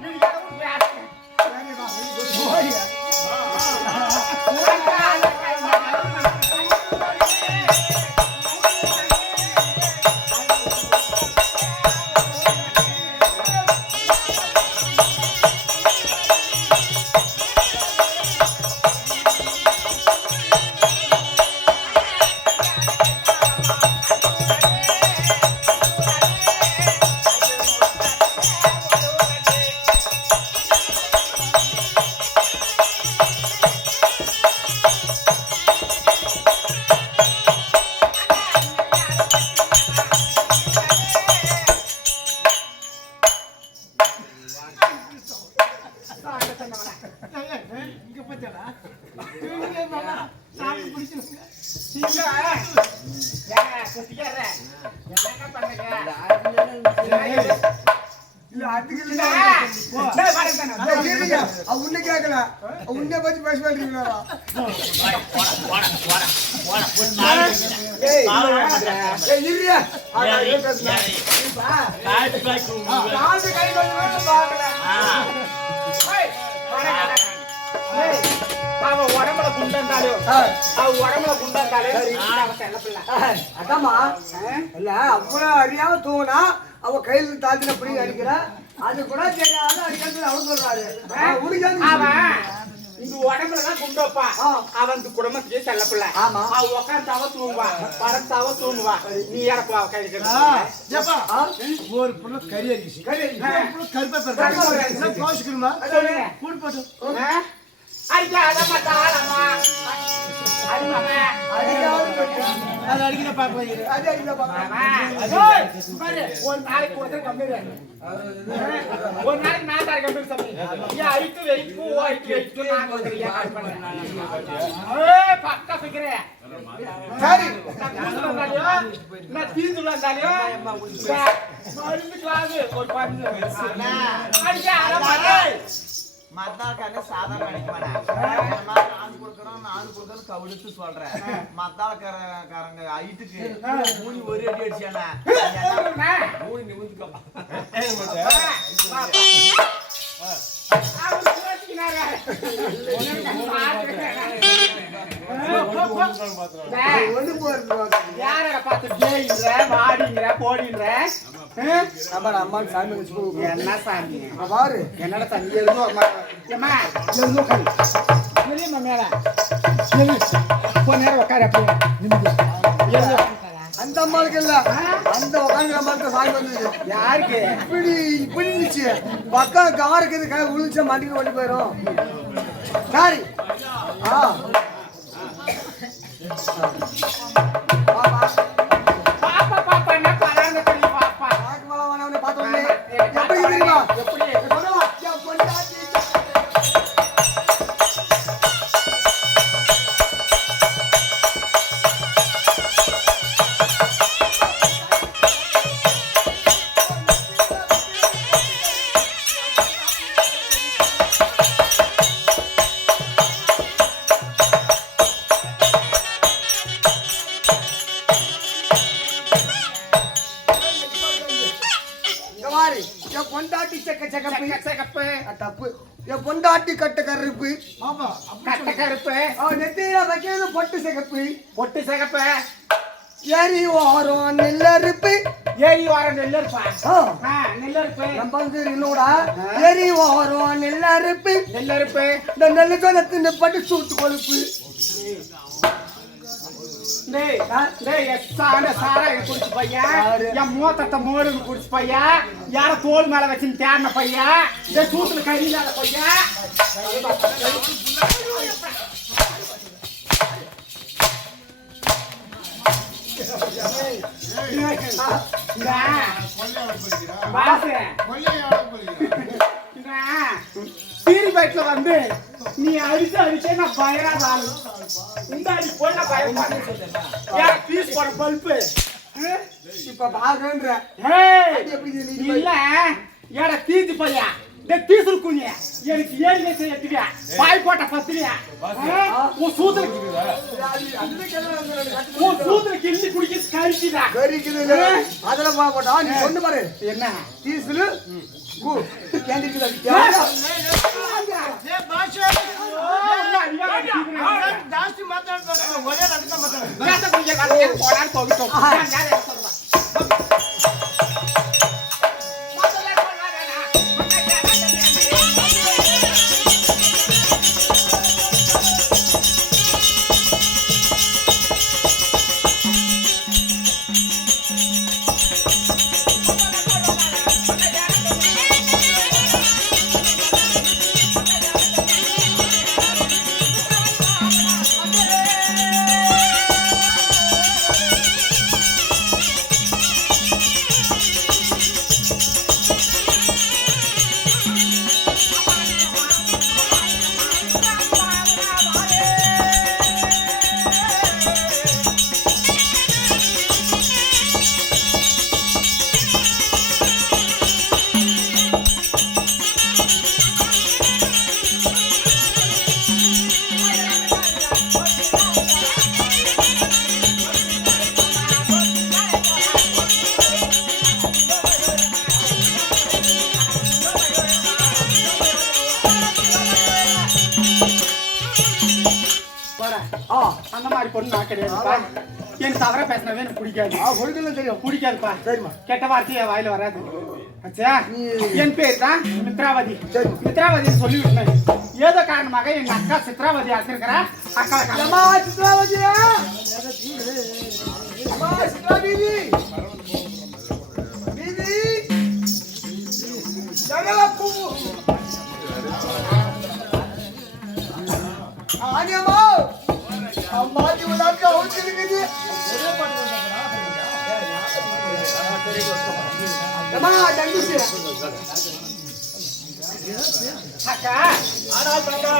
நீங்க எதுவும் பேசுங்க இங்க பத்தடா சாப்பிட்டு பிடிச்சிருங்க இல்ல அதுக்கு இல்ல கேளுங்க உன்னை கேட்கல உன்னை பத்தி பேச மாட்டீங்களா இருயா அவன் உடம்புல குண்டாந்தாலும் அவன் உடம்புல குண்டாந்தாலும் அதாம்மா இல்ல அவ்வளவு அறியாம தூங்கினா அவ கையில தாத்தின பிடி அடிக்கிற அது கூட தெரியாத அடிக்கிறது அவர் சொல்றாரு இந்த உடம்புலதான் குண்டோப்பா அவன் இந்த குடும்பத்துக்கே செல்ல பிள்ளை ஆமா அவன் உட்காந்தாவ தூங்குவா படத்தாவ தூங்குவா நீ இறக்குவா ஒரு புள்ள கறி அரிசி கருப்பா கோஷிக்கணுமா கூடு போட்டு அடிக்காத மத்தாளம்மா அடிமாமா அது அடிக்கிற பாக்கலாம் அது அடிக்கிற ஒரு நாளைக்கு ஒருத்தர் கம்பெனி ஒரு நாளைக்கு நான் தர கம்பெனி சம்பளம் ஐட்டு வெயிட்டு ஐட்டு நான் பக்கா பிக்கிறேன் சரி நான் தீந்து வந்தாலையும் மருந்து கிளாஸ் ஒரு பண்ணு மத்தாளுக்கான சாதாரண நினைக்க மாட்டேன் நாலு கொடுக்கறோம் கவிழ்த்து சொல்றேன் மத்தாளக்காரங்க ஐட்டுக்கு மூணி ஒரு அடி அடிச்சானே மூணி நிமிந்துக்கோ யார பார்த்து ஜெயின்ற வாடின்ற போடின்ற அம்மா சாமி என்ன சாமி பாரு என்னடா சாமி எழுதும் மேல கொஞ்ச நேரம் உட்காரு அப்படியே அந்த அம்மாவுக்கு இல்ல அந்த உட்காந்துக்கிற மாதிரி சாமி வந்தது யாருக்கு இப்படி இருந்துச்சு பக்கம் காருக்கு இது கை உழுச்சா மண்டிக்கு ஓடி போயிடும் சாரி பாப்பா பாப்பா என்ன பராங்க சொல்லி பாப்பா பார்த்தோம் எப்படி தெரியுமா எப்படி பொண்டாட்டி செக்க செக்கப்பு தப்பு என் பொண்டாட்டி கட்ட கருப்பு கட்ட கருப்பு நெத்தியில வைக்கிறது பொட்டு சிகப்பு பொட்டு சிகப்பு ஏரி ஓரம் நெல்லறுப்பு ஏரி வாரம் நெல்லறுப்பா நெல்லறுப்பு நம்ம இன்னோடா ஏரி ஓரம் நெல்லறுப்பு நெல்லறுப்பு இந்த நெல்லு சொன்னத்து பட்டு சூட்டு கொழுப்பு குடிச்சு பையா என் மூத்தத்தை மோடு குடிச்சு பையா யார தோல் மேல வச்சு தேடின பையா இந்த சூட்டுல கறி இல்லாத பையா சீரி பைட்ல வந்து நீ அடிச்சே நான் பயராத ஆளு. இந்த அடி போய் நான் பயப்பட பீஸ் போற பல்பு இப்ப பாக்குறேன்ற இல்ல ஏட தீஞ்சு பையா தீசுல் குனிய எனக்கு 7 வயசு எத்தியா பாய் போட்ட பத்திரியா உன் சூத்திர கிள்ளி குடிக்க கழிச்சுதா அதெல்லாம் பார்க்க மாட்டா நீ கொண்டு பாரு என்ன தீசுலு ಜಾಸ್ತಿ ಮಾತಾಡ್ತಾರೆ ಒಳ್ಳೆ ನಡ್ಕ அந்த மாதிரி பொண்ணு நான் கிடையாதுப்பா. எனக்கு தவற பேசினவே எனக்கு பிடிக்காது. தெரியும் பிடிக்காதுப்பா. சரிம்மா. கெட்ட வார்த்தை என் வாயில வராது. அச்சா என் பேர் தான் மித்ராவதி. மித்ராவதின்னு சொல்லிவிட்டேன். ஏதோ காரணமாக எங்க அக்கா சித்ராவதி ஆக்கிருக்கிறா. அக்கா சித்ராவதி அம்மாஜி உனக்கு அவுச்சிருக்குது அம்மா தங்கிச்சு அக்கா ஆனால் தங்கா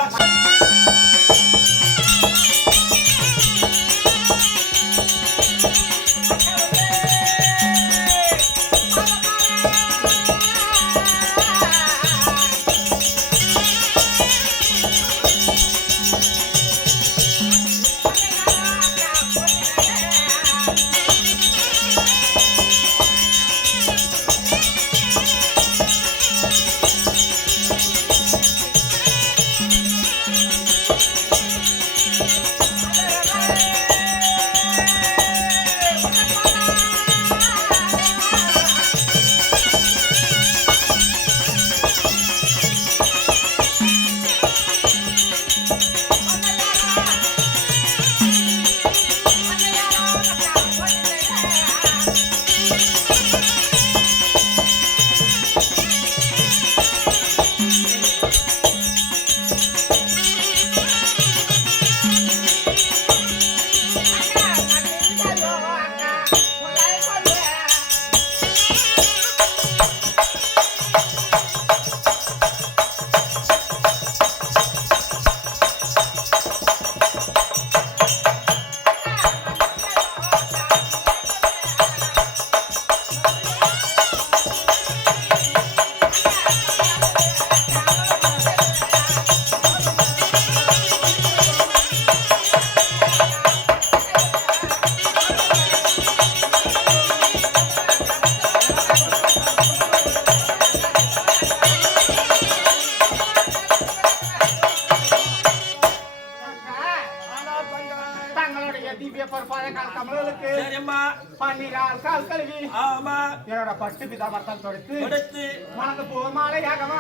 என்னோட பட்டு பிதாமர்த்தம் தொடுத்து மணந்து போ மாலையாகவா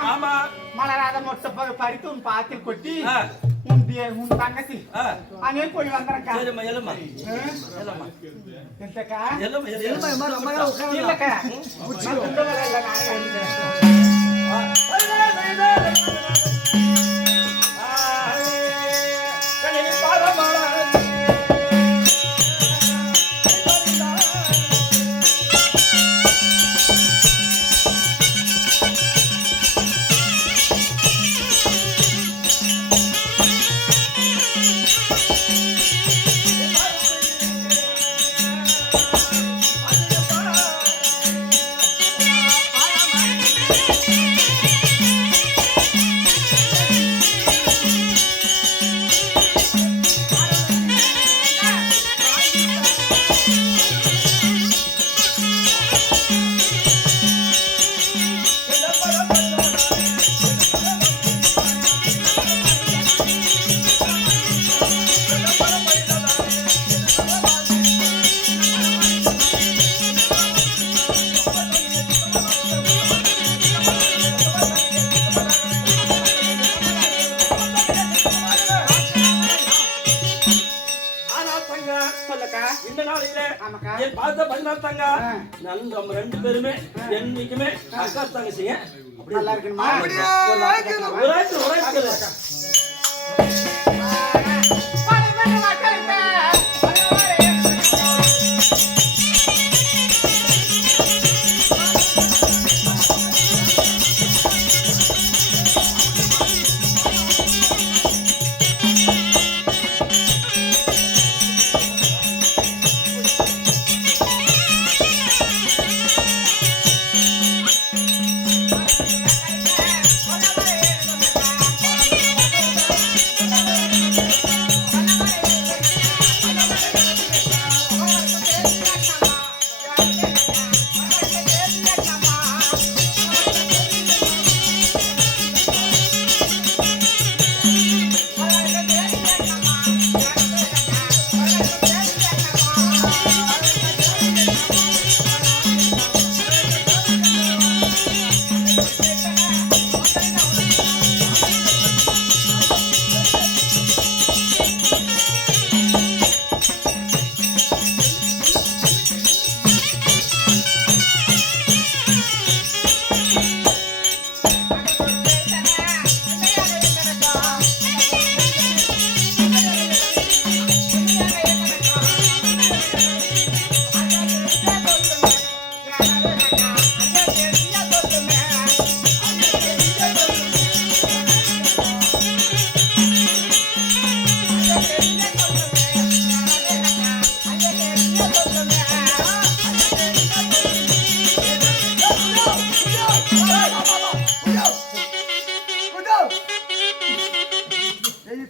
மலராத மொட்டை பறித்து உன் பாத்தில் கொட்டி உன் தங்கச்சி அங்கே போய் வந்தறக்கா என் பார்த்தா 16 தங்க நம்ம 2 பேருமே என்னைக்குமே அக்கா தங்கச்சிங்க அப்படி நல்லா இருக்குமா அப்படியே வாய்க்கணும். ஒரு ஆயிரத்து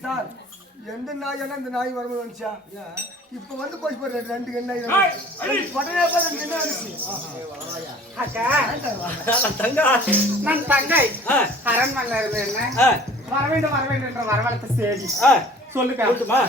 சார் எந்த நாய் இந்த நாய் வரும்போது வந்துச்சா இப்ப வந்து போய் பாரு 2 எண்ணெய் பட்டனே பாரு 2 எண்ணெய் வந்துச்சு அக்கா தங்கா நான் தங்கை அரண்மனையில இருந்தேன் வர வேண்டும் என்ற வரவழைத்த செய்தி சொல்லுக்கா சொல்லுமா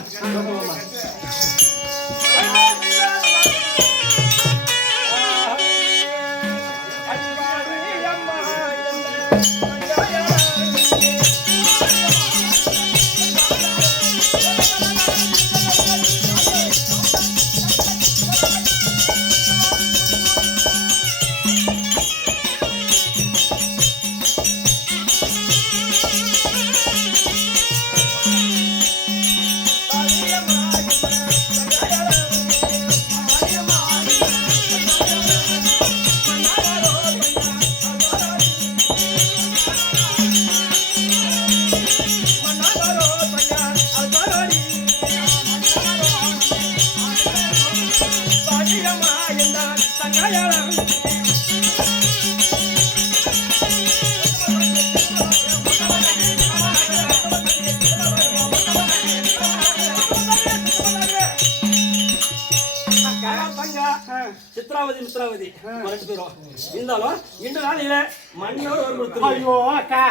சித்ராவதி மித்ராவதி 2 பேரும் இருந்தாலும் இந்த நாளில மண்ணோட ஒரு ஐயோ அக்கா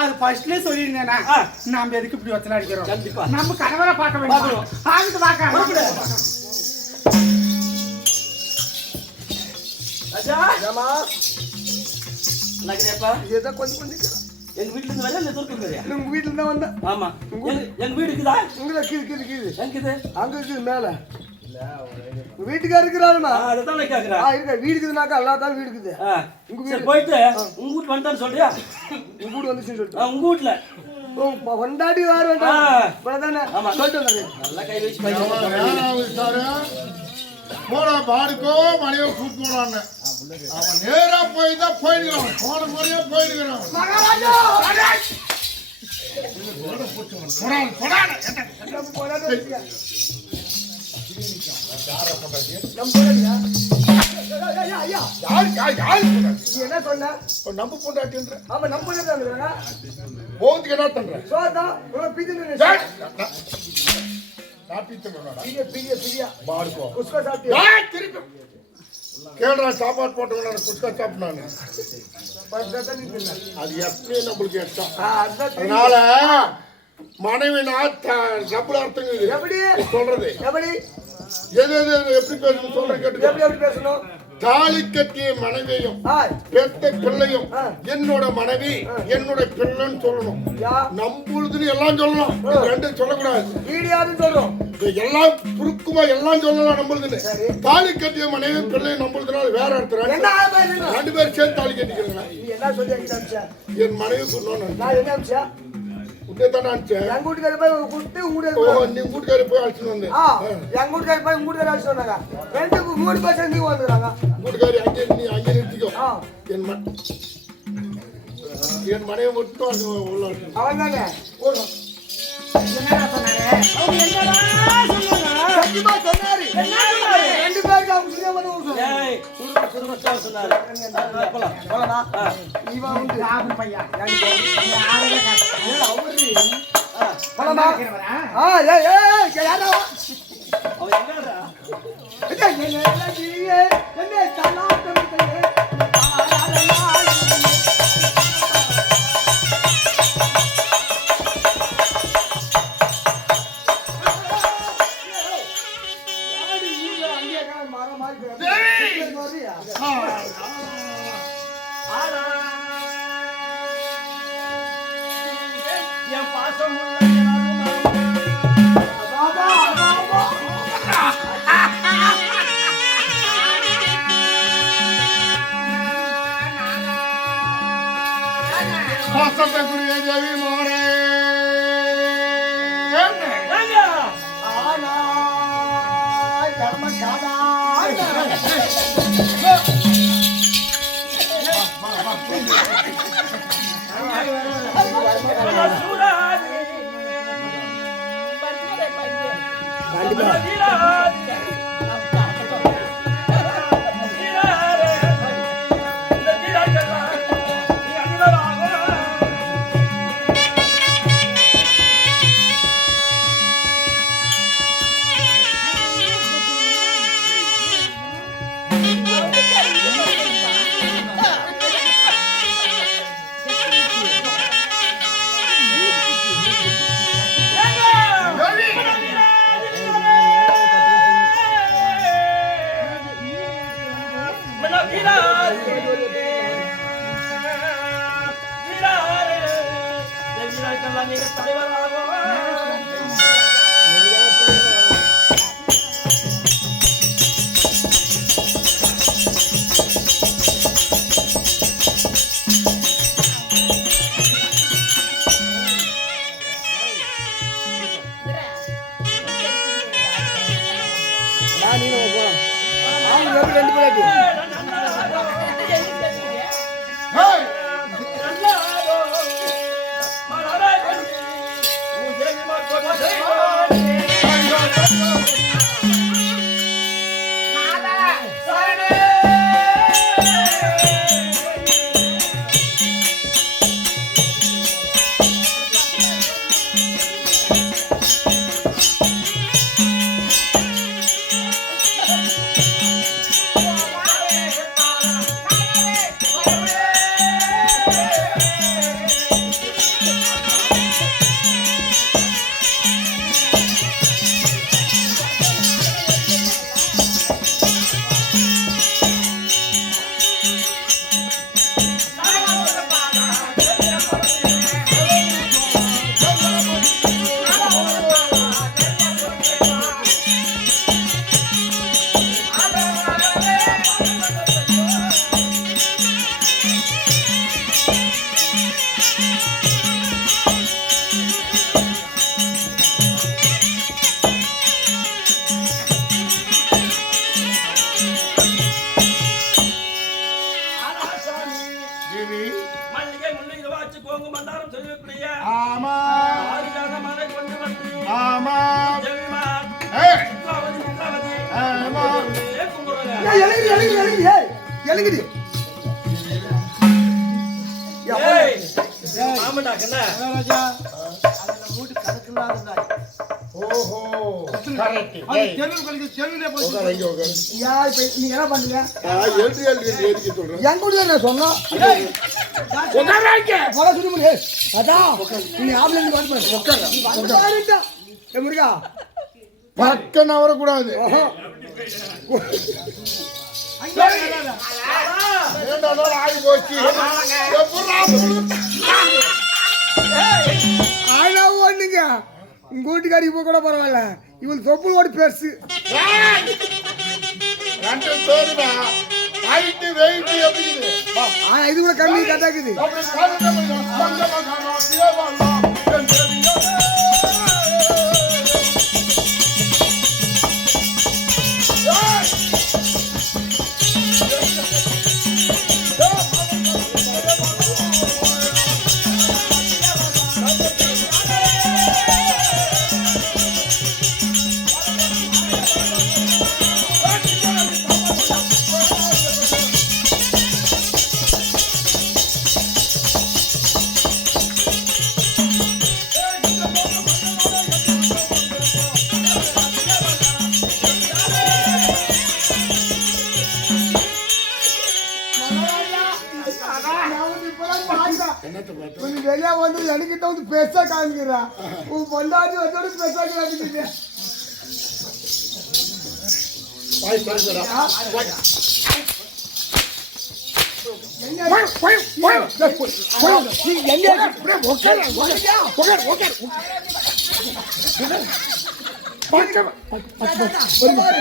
அது ஃபர்ஸ்ட்லயே சொல்லிருந்தேனா நாம எதுக்கு இப்படி வச்சன அடிக்கிறோம் கண்டிப்பா நம்ம கணவரை பார்க்க வேண்டாம் ஆகிட்டு வாக்கா ராஜா ஏமா நகரேப்பா ஏதோ கொஞ்சம் எங்க வீட்ல இருந்து வரல இல்ல தூரத்துல வரியா உங்க வீட்டுல தான் வந்தேன் ஆமா எங்க வீடு இருக்குதா உங்களை கீழ் எங்க இது அங்க இருக்குது மேல உங்க வீட்டுக்கார இருக்கிறாருமா அதுதான் நான் கேக்குறேன் இருக்க வீடு இருக்குதுனாக்கா எல்லா தான் வீடு இருக்குது உங்க வீட்டு போயிட்டு உங்க வீட்டு வந்தான்னு சொல்றியா உங்க வீடு வந்துச்சுன்னு சொல்லிட்டு உங்க வீட்ல கொண்டாடி வாரு தானே சொல்லிட்டு நல்லா கை வச்சு போடா பாடுக்கோ மனையோ கூட்டு போடான்னு அவன் நேரா போய் தான் போயிருக்கிறான் போன முறையே போயிருக்கிறான் என்ன சொன்ன நம்ப பொண்டாட்டின்ற ஆமா நம்ம போகுதுக்கு என்ன பண்ற பாடுக்கோ கேடுறா சாப்பாடு போட்டவங்க குஸ்கா சாப்பிட்டானு அது எப்படி நம்மளுக்கு எட்டம் அதனால மனைவி டபுள் அர்த்தம் எப்படி சொல்றது எப்படி எது எது எப்படி பேசணும் சொல்ற கேட்டு எப்படி பேசணும் தாலி கட்டிய மனைவியும் பெத்த பிள்ளையும் என்னோட மனைவி என்னோட பிள்ளைன்னு சொல்லணும். நம்புறதுன்னு எல்லாம் சொல்லணும், ரெண்டும் சொல்லக்கூடாது. சொல்றோம் எல்லாம் சுருக்குமா எல்லாம் சொல்லலாம். நம்புறதுன்னு தாலி கட்டிய மனைவி பிள்ளையை நம்புறதுனால வேற அர்த்தம். ரெண்டு பேரும் சேர்த்து தாலி கட்டிக்கிறேன். என்ன சொல்லி என் மனைவி சொன்னோம் நான் என்ன விஷயம் என் கூட்டுக்காரி போய் கூப்பிட்டு நீ கூட்டுக்காரி போய் அழைச்சிட்டு வந்தேன். என் கூட்டுக்காரி போய் கூட்டுக்காரி அழைச்சிட்டு வந்தாங்க. 2 பேர் சேர்ந்து வந்துடுறாங்க. கூட்டுக்காரி அங்கே நிறுத்திக்கோ. என் மனைவி மட்டும் உள்ள அவன் தானே என்னடா சொன்னாரு? அவங்க என்னடா சொன்னாங்க? சத்தியமா சொன்னாரு. 2 பேருக்கு அவங்க சும்மா வந்து ஏய் சுருமச்சா சொன்னாரு. போலடா இவன் வந்து ராபு பையா யாரே காட்ட அவரு போலடா ஏய் ஏய் யாரா அவன் எங்கடா? என்ன தலாட்டம் என் பாசம் பாசத்துக்குரிய தேவி மாறே பக்கம் நவரக்கூடாது. ஏண்டா நாள் ஆகி போச்சு எப்படா ஆனா ஒண்ணுங்க உங்க வீட்டுக்காரி இப்ப கூட பரவாயில்ல இவள் தொப்புள் ஓடி பெருசு ரெண்டு பேருடா ஹைட் வெயிட் எப்படி ஆனா இது கூட கம்மி கட்டாக்குது அப்படி பாருங்க சேவலாம் கொஞ்சம் வெளியே வந்து எனக்கிட்ட வந்து பெருசா காமிக்கிறா உன் பொண்டாட்டி வந்தோட பெருசா காமிக்கிறீங்க வாய் சொல்லுடா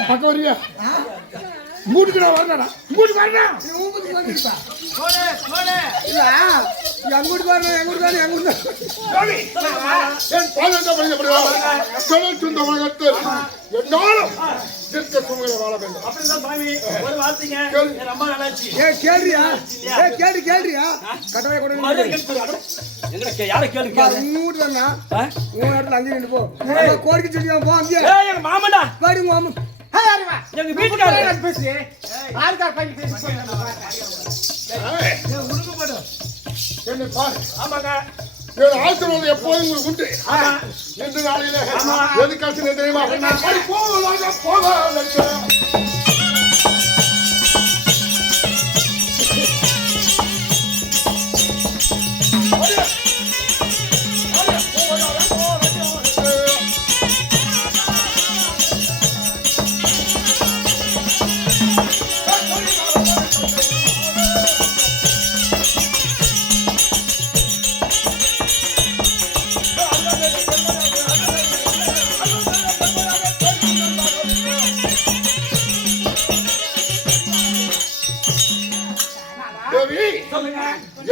பக்கம் வரியா மூட்டுக்கு நான் வரேன்டா மூட்டு வரேன் எங்கூட்டு பாருங்க எங்கூட்டு பாருங்க எங்கூட்டு என் பாதத்தை படிக்கப்படுவா சொந்த உலகத்தில் என்னாலும் திருத்த சுமையில வாழ வேண்டும் அப்படிதான் சாமி ஒரு வார்த்தைங்க என் அம்மா நல்லாச்சு கேள்றியா கேள்றியா கட்டாய கூட எங்க யாரை கேளு மூட்டு வரா உன் இடத்துல அங்கே நின்று போ கோரிக்கை சொல்லி போ அங்கே எங்க மாமடா பாரு உங்க மாமன் எங்க வீட்டுக்காரர் பேசி ஆள்கார் பையன் பேசி என்னை பாரு ஆமாங்க என் ஆசிர்வாதம் எப்போதும் உங்களுக்கு உண்டு இன்று நாளையில எது கஷ்டம் தெரியுமா போக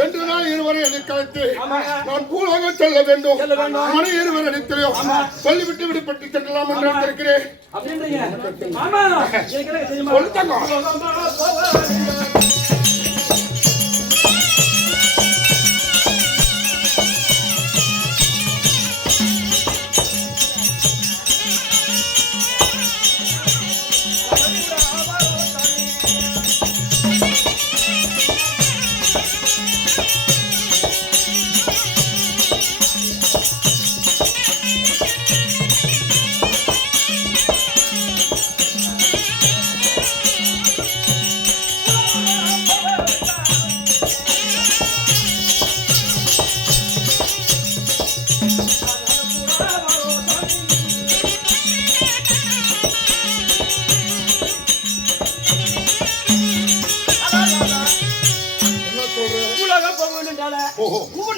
என்று நாள் இருவரை எதிர்காலத்து நான் பூலோகம் செல்ல வேண்டும் மனை இருவர் அடித்தலையோ சொல்லிவிட்டு விடுபட்டு செல்லலாம் என்று இருக்கிறேன் அப்படின்றீங்க மாமா எனக்கு என்ன தெரியுமா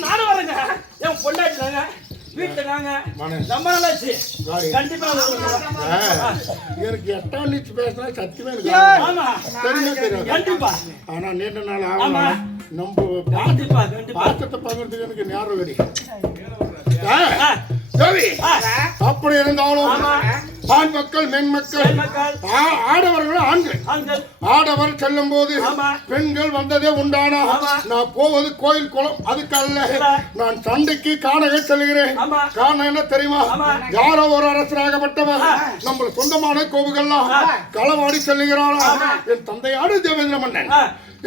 நானும் வரேங்க என் பொண்டாட்டினாங்க வீட்டுக்காங்க ரொம்ப நல்லாச்சு கண்டிப்பா எனக்கு 8ஆம் நீச்சு பேசினா சத்தியமே ஆமா தெரியும் கண்டிப்பா ஆனா நீண்ட நாள் ஆமா நம்ம கண்டிப்பா கண்டிப்பா பாத்திரத்தை பகிர்றதுக்கு எனக்கு நேரம் வெடி அப்படி இருந்தாலும் ஆண் மக்கள் மென் மக்கள் ஆடவர்கள் ஆண்கள் ஆடவர் செல்லும் போது பெண்கள் வந்ததே உண்டானா நான் போவது கோயில் குளம் அதுக்கு அல்ல நான் சண்டைக்கு காணக செல்கிறேன் காரணம் என்ன தெரியுமா யாரோ ஒரு அரசராகப்பட்டவன் நம்ம சொந்தமான கோவுகள்லாம் களவாடி செல்லுகிறாரா என் தந்தையாடு தேவேந்திர மன்னன்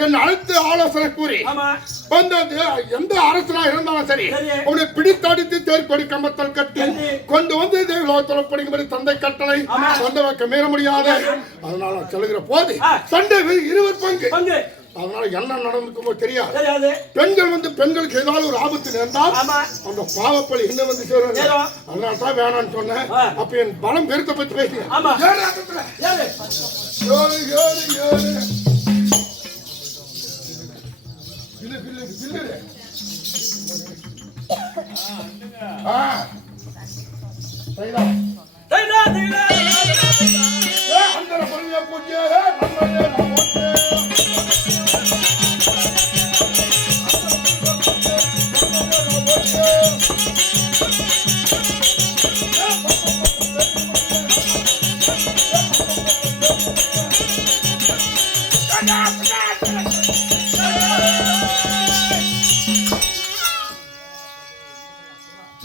என் அழைத்து ஆலோசனை கூறி வந்தது எந்த அரசனா இருந்தாலும் சரி உன்னை பிடித்தடித்து தேர்ப்படி கம்பத்தல் கட்டி கொண்டு வந்து தேவலோகத்தில் படிக்கும்படி தந்தை கட்டளை சொந்த வைக்க மீற முடியாது அதனால செல்கிற போது சண்டை இருவர் பங்கு அதனால என்ன நடந்துக்குமோ தெரியாது பெண்கள் வந்து பெண்களுக்கு ஏதாவது ஒரு ஆபத்து நேர்ந்தால் அந்த பாவப்பழி என்ன வந்து சேரும் அதனால தான் வேணான்னு சொன்னேன் அப்ப என் பலம் பெருத்த பத்தி பேசுங்க ஆ. சரிடா. தைடா, தைடா. அந்தர பொருளிய பூஜ்ய நம்மளே நமோச்சே.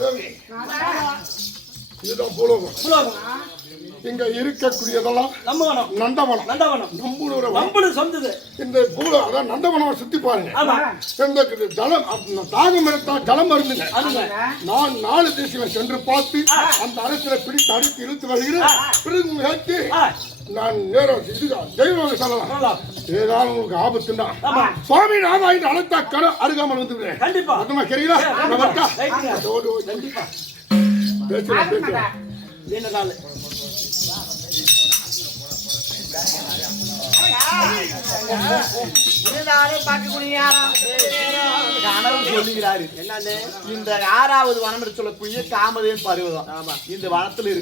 சரி. இதுதான் பூலோகம். இங்க இருக்கக்கூடியதெல்லாம் நம்பவனம், நந்தவனம். நந்தவனம். நம்மளோட நம்புன்னு சொந்தது. இந்த பூலோகம் அதான் நந்தவனம் சுத்தி பாருங்க. ஆமா. இந்த ஜலம் தாகம் எடுத்தா ஜலம் வருதுங்க. அதுங்க. நான் 4 திசையில சென்று பார்த்து அந்த அரசியலை பிடித்து அடித்து இழுத்து வருகிறேன். பிறகு கேட்டு நான் நேரம் தெய்வம் சொல்லலாம். சொல்லலாம். ஏதாவது உங்களுக்கு ஆபத்துன்னா ஆமா. சுவாமி ராதா என்று அழைத்தா கரை அருகாமல் வந்து கண்டிப்பா. மொத்தமா கேறீங்களா? ரைட்டுங்க. கண்டிப்பா. பேசலாம். நீண்ட நாள். கனவு சொல்லுகிறாரு என்னன்னு இந்த 6வது வனம் என்று சொல்லக்கூடிய காமதேன் பருவதம் இந்த வனத்தில் இருக்கு.